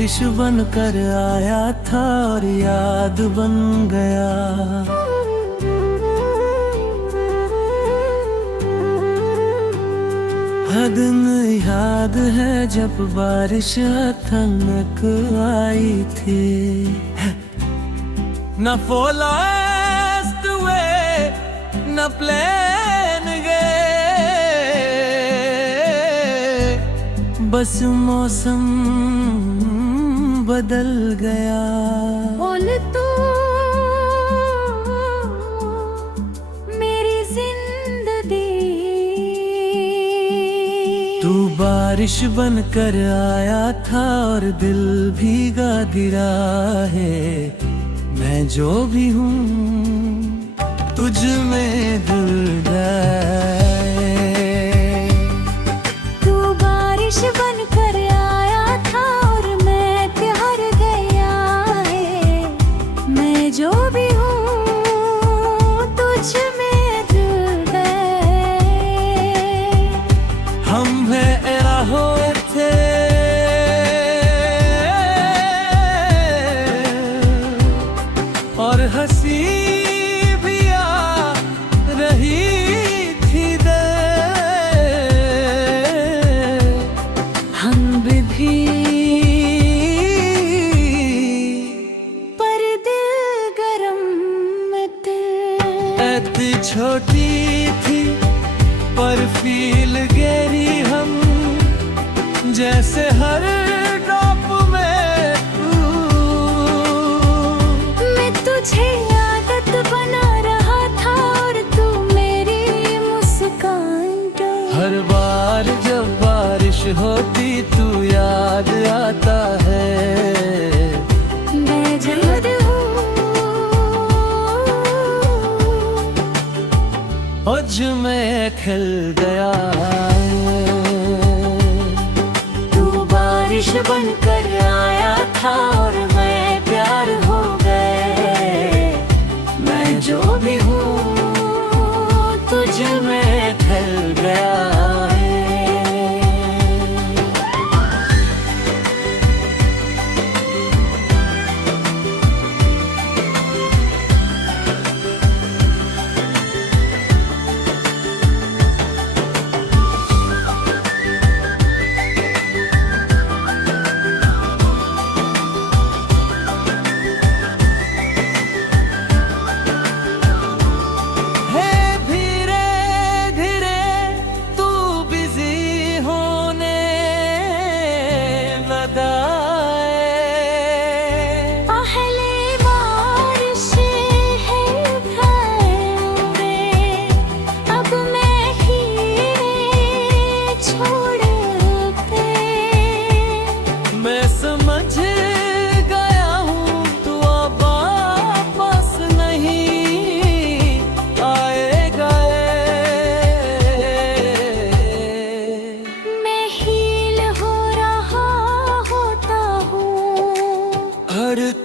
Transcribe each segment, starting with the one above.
बारिश बन कर आया था और याद बन गया। हर दिन याद है जब बारिश अचानक आई थी। न फॉरेस्ट वे न प्लेन गए, बस मौसम बदल गया। बोल तू मेरी जिंदगी, तू बारिश बन कर आया था और दिल भीगा गिरा है। मैं जो भी हूँ तुझ में दिल गए। तू बारिश बन कर आया था और मैं प्यार गया है। मैं जो भी हूँ तुझ में दिल गए। हम राहों थे और हंसी भी आ रही थी दे। हम भी पर दिल गरम थे। इतनी छोटी थी पर फील गहरी, हम जैसे हर ड्रॉप में मैं तुझे आदत बना रहा था और तू मेरी मुस्कान का। हर बार जब बारिश होती तू याद आता है। मैं जल्द हूँ आज मैं खिल गया। तू बारिश बन कर आया था और मैं प्यार हो गए। मैं जो भी हूँ तुझ में खिल गया है।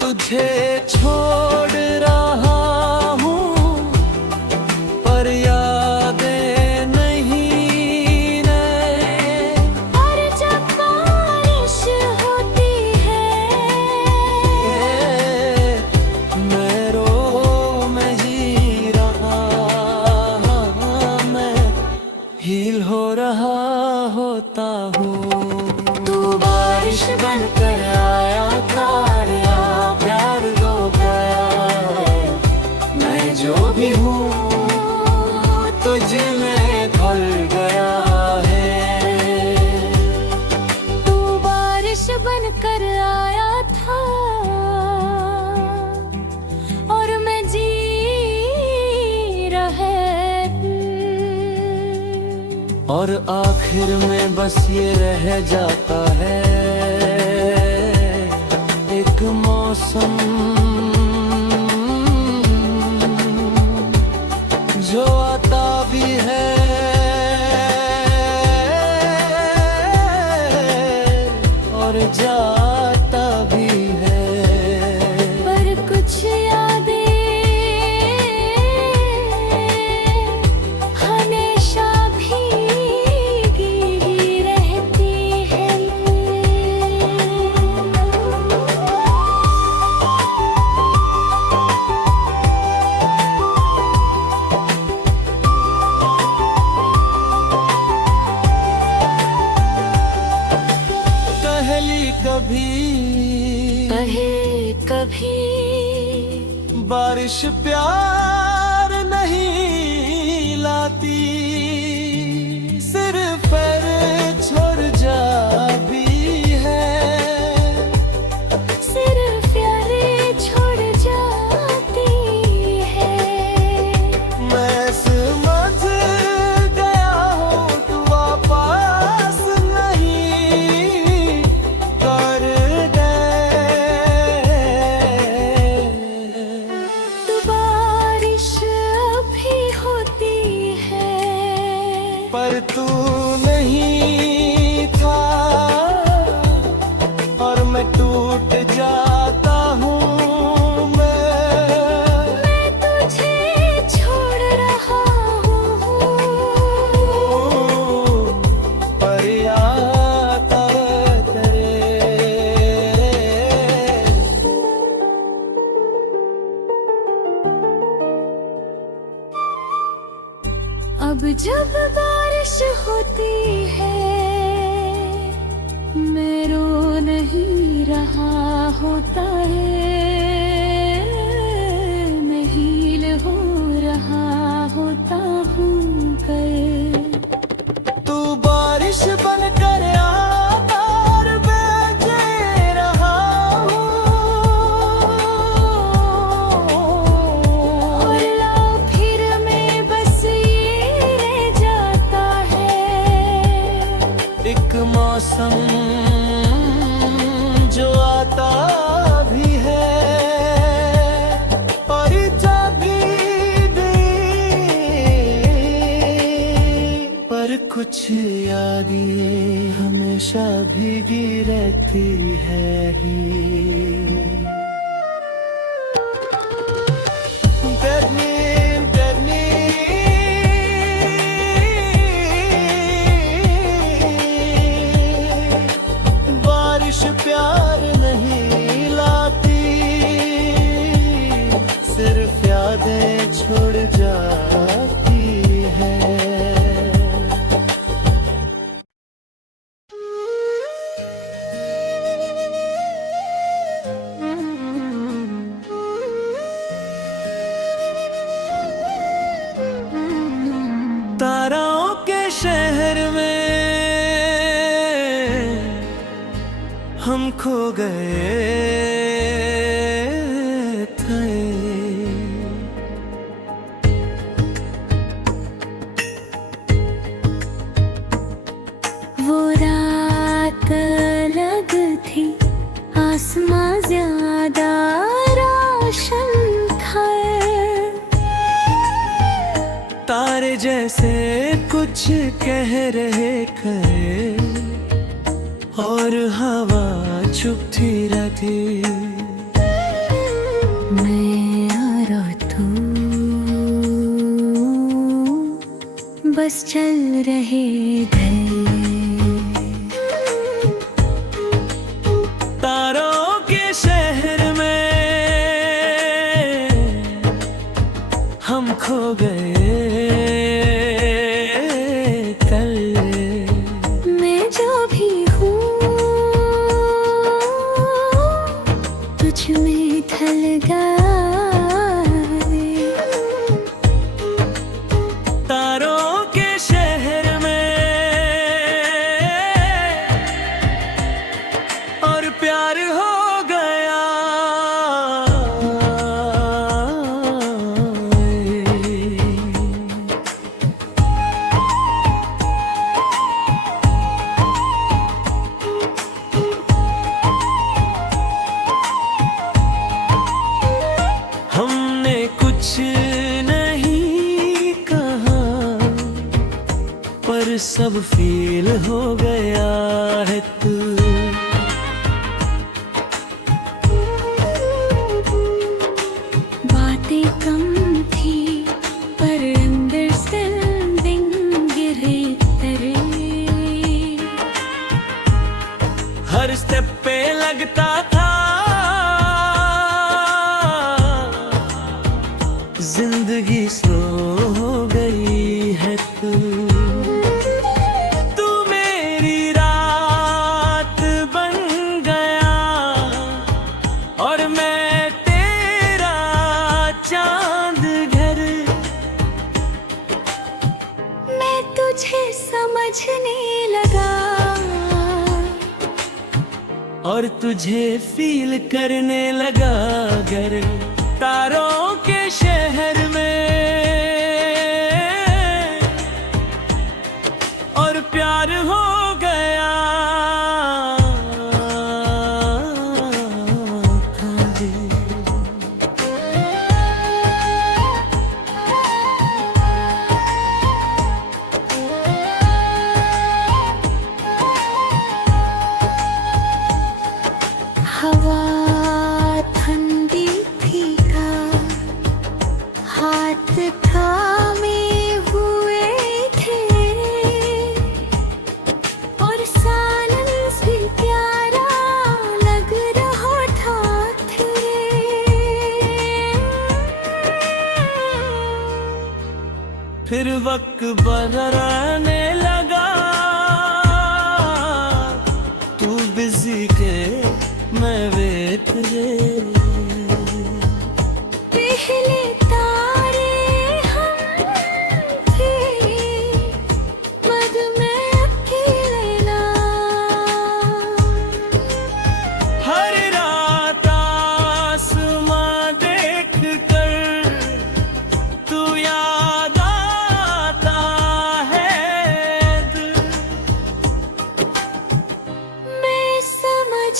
तुझे छोड़ रहा हूँ पर यादें नहीं रहे। और जब बारिश होती है मैं रो में ही रहा, मैं हील हो रहा होता हूँ। तू बारिश बन कर आया था, प्यार हो गया है। मैं जो भी हूँ तुझ में घुल गया है। तू बारिश बन कर आया था और मैं जी रहे हूँ। और आखिर में बस ये रह जाता है एक मौसम जो आता भी है और जाता भी है। पर कुछ यादें हमेशा भीगी रहती हैं। कभी। बारिश प्यार नहीं लाती, सिर्फ पर छोड़ जाती है। सिर्फ प्यार छोड़ जाती है। मैं समझ गया हूँ तू वापस नहीं कर दे। तो बारिश भी होती है, पर तू नहीं था और मैं टूट जाता हूँ। मैं तुझे छोड़ रहा हूँ, पर याद तेरे। अब जब बारिश होती है, मैं रो नहीं रहा होता है, मैं हील हो रहा होता हूँ कर। तू बारिश बनकर आता और मैं गिर रहा हूँ। और लो फिर मैं बस ये रह जाता है। एक मौसम जो आता भी है और जाती भी, पर कुछ यादें हमेशा भीगी रहती है ही। बारिश प्यार नहीं लाती, सिर्फ यादें छोड़ जाती है। तारों के शहर में हम खो गए थे। वो रात अलग थी, आसमां ज्यादा रोशन था। तारे जैसे कुछ कह रहे थे और हवा चुप थी रहती। मैं और तू बस चल रहे थे। तारों के शहर में हम खो गए कल। मैं जो भी हूँ तुझ में ढल गए। तारों के शहर में और प्यार हो गया। हमने कुछ नहीं कहा, पर सब फील हो गया है तू। बातें कम थी पर अंदर से दिन गिरे तरे। हर स्टेप पे लगता था जिंदगी स्लो हो गई है तू। तू मेरी रात मैं तेरा चांद घर, मैं तुझे समझने लगा और तुझे फील करने लगा घर तारों के शहर में। और प्यार हो गया था जी। हवा ठंडी थी का हाथ थामे हुए थे और साइलेंस भी प्यारा लग रहा था तेरे। फिर वक्त बदलने लगा, तू बिजी के मैं वेट रे। पहले तारे हम थे, बाद में अकेले ना। हर रात आसमां देख कर तू याद आता है दिल। मैं समझ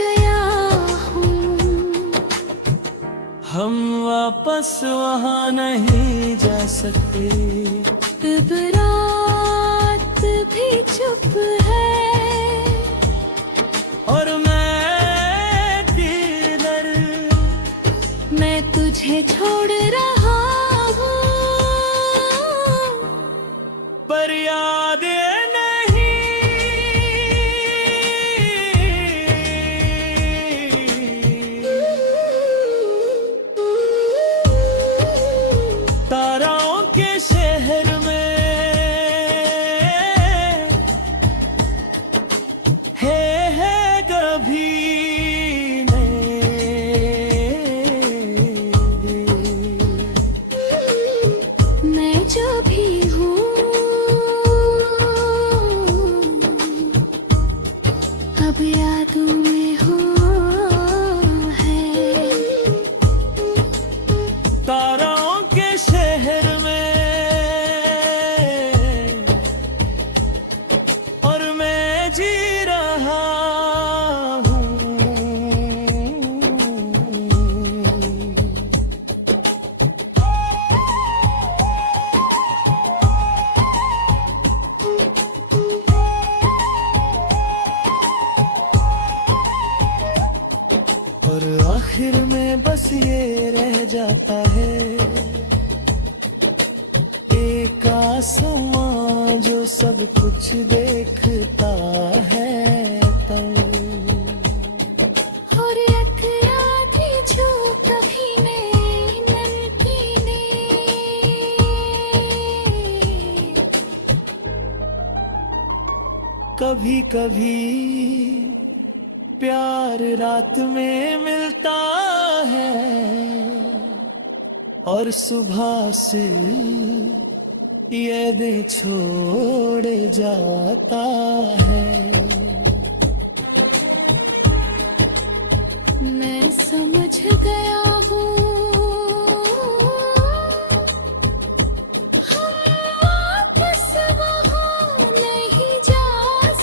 गया हूँ हम वापस वहाँ नहीं जा सकते। अब रात भी चुप है और मैं किधर, मैं तुझे छोड़ रहा हूँ पर यादें तारों के शहर में है कभी मैं जो भी हूँ अब यादों में हूँ है। तारों के शहर में और मैं जी रहा हूँ। और आखिर में बस ये रह जाता है एक आसमां जो सब कुछ देखता है तब। और एक आधी जो कभी नहीं पीने। कभी कभी प्यार रात में मिलता है और सुबह से ये दिन छोड़े जाता है। मैं समझ गया हूँ हम वापस वहाँ नहीं जा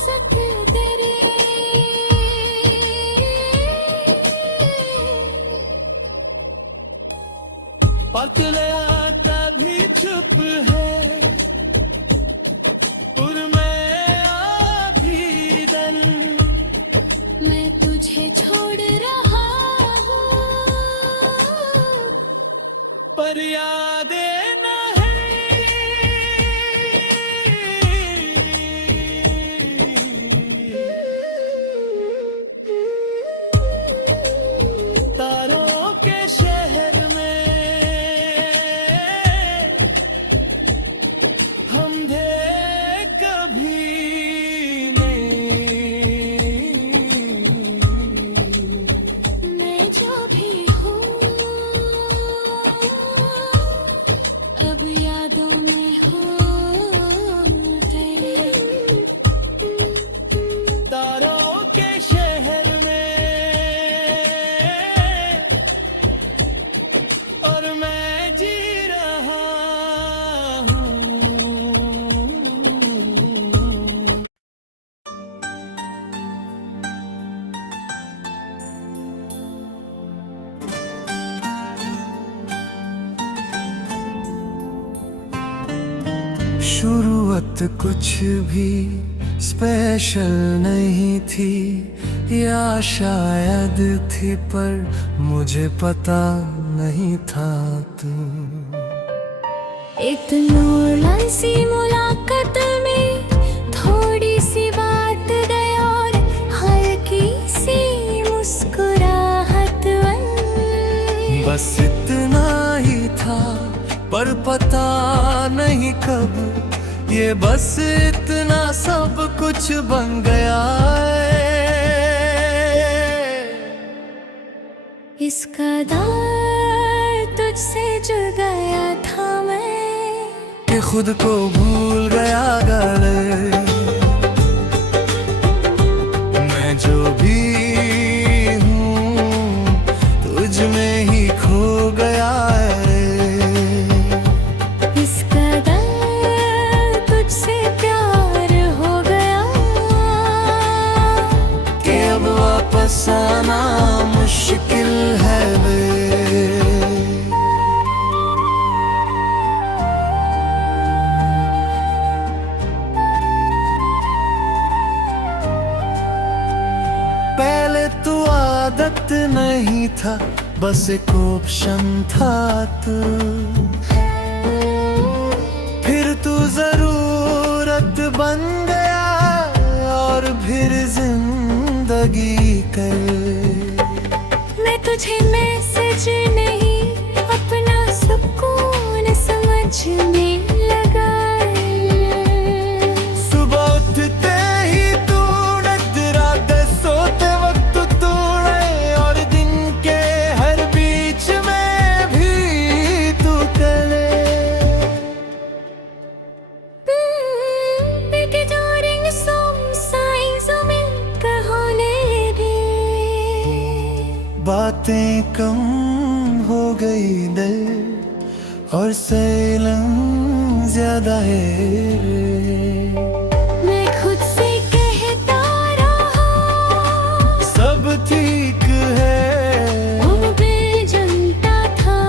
सकते रे। पतला कभी चुप है और मैं आधी दन, मैं तुझे छोड़ रहा हूँ पर यादें नहीं। तारों के शहर में हम थे कभी नहीं। मैं शुरुआत कुछ भी स्पेशल नहीं थी, या शायद थी पर मुझे पता नहीं था तुम। एक नॉर्मल सी मुलाकात में थोड़ी सी बात गई और हल्की सी मुस्कुराहट बन। बस इतना ही था, पर पता नहीं कब ये बस इतना सब कुछ बन गया इस कदर तुझसे जुड़ गया था मैं कि खुद को भूल गया गले। मैं जो भी हूँ तुझ में ही खो गया है। इस कदर तुझसे प्यार हो गया कि अब वापस आना मुश्किल है वे। पहले तो आदत नहीं था, बस एक ऑप्शन था तू। फिर तू जरूरत बन गया और फिर जिंदगी कर। मैं तुझे मैसेज नहीं अपना सुकून समझने लगा। सुबह उठते ही तू रात सोते वक्त तू और दिन के हर बीच में भी तू करे। During some signs of होने दे। बातें कम हो गई दिल और सैलम ज्यादा है। मैं खुद से कहता रहा सब ठीक है, अब मैं जानता था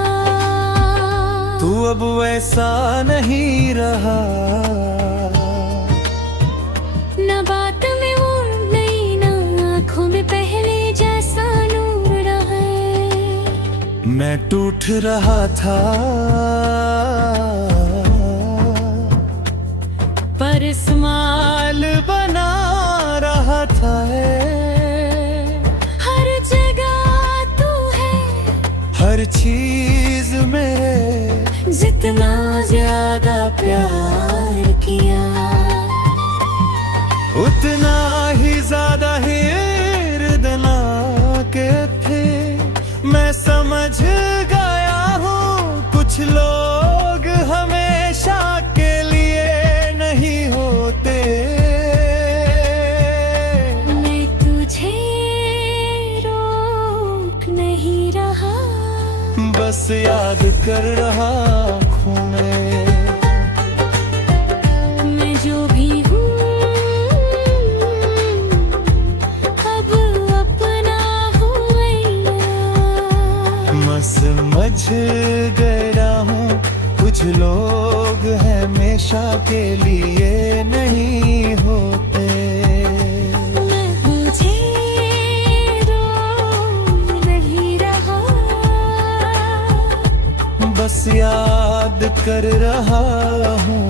तू अब वैसा नहीं रहा। न बात में वो नहीं, न आँखों में पहले जैसा नूर रहा। मैं टूट रहा था पर स्माइल बना रहा था। हर जगह तू है, हर चीज में जितना ज्यादा प्यार किया उतना ही ज्यादा हिरदना के थे। मैं समझ गया हूँ कुछ लोग हमेशा के लिए नहीं होते। मैं तुझे रोक नहीं रहा, बस याद कर रहा हूँ मैं जो भी हूँ अब अपना हूँ। मैं समझ गया हूँ कुछ लोग हमेशा के लिए नहीं होते। मैं तुझे रोक नहीं रहा, बस याद कर रहा हूँ।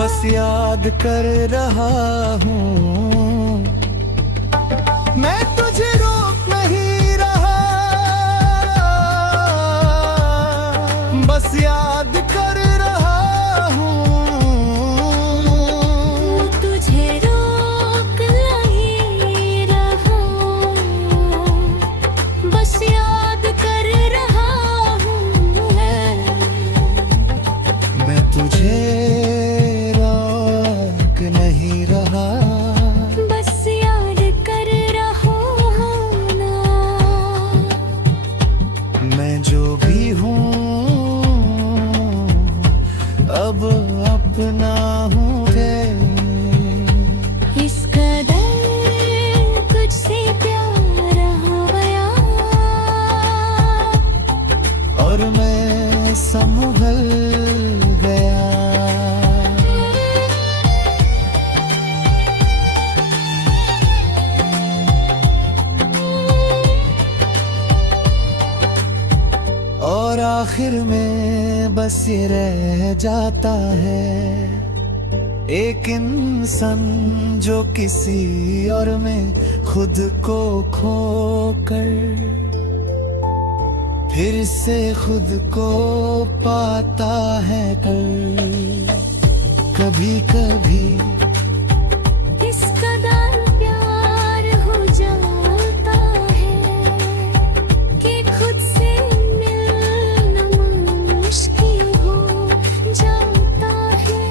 बस याद कर रहा हूँ। मैं तुझे रोक नहीं रहा, बस याद कर रहा हूँ। तुझे रोक नहीं रहा, बस याद कर रहा हूँ। मैं तुझे नहीं रहा, आखिर में बस ये रह जाता है एक इंसान जो किसी और में खुद को खोकर फिर से खुद को पाता है कभी कभी इस कदर प्यार हो जाता है कि खुद से मिलना मुश्किल हो जाता है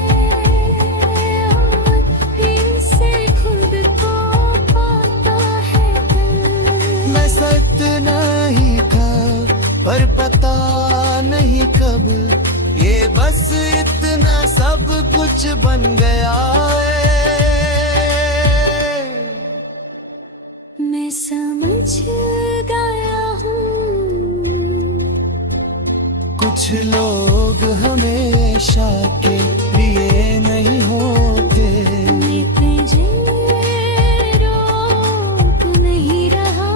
और फिर से खुद को पाता है मैं सख्त नहीं था पर पता नहीं कब ये बस इतना सब कुछ बन गया है मैं समझ गया हूँ कुछ लोग हमेशा के लिए नहीं होते तुझे रोक नहीं रहा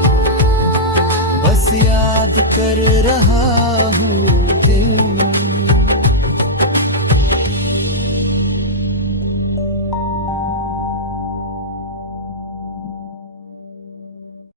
बस याद कर रहा हूँ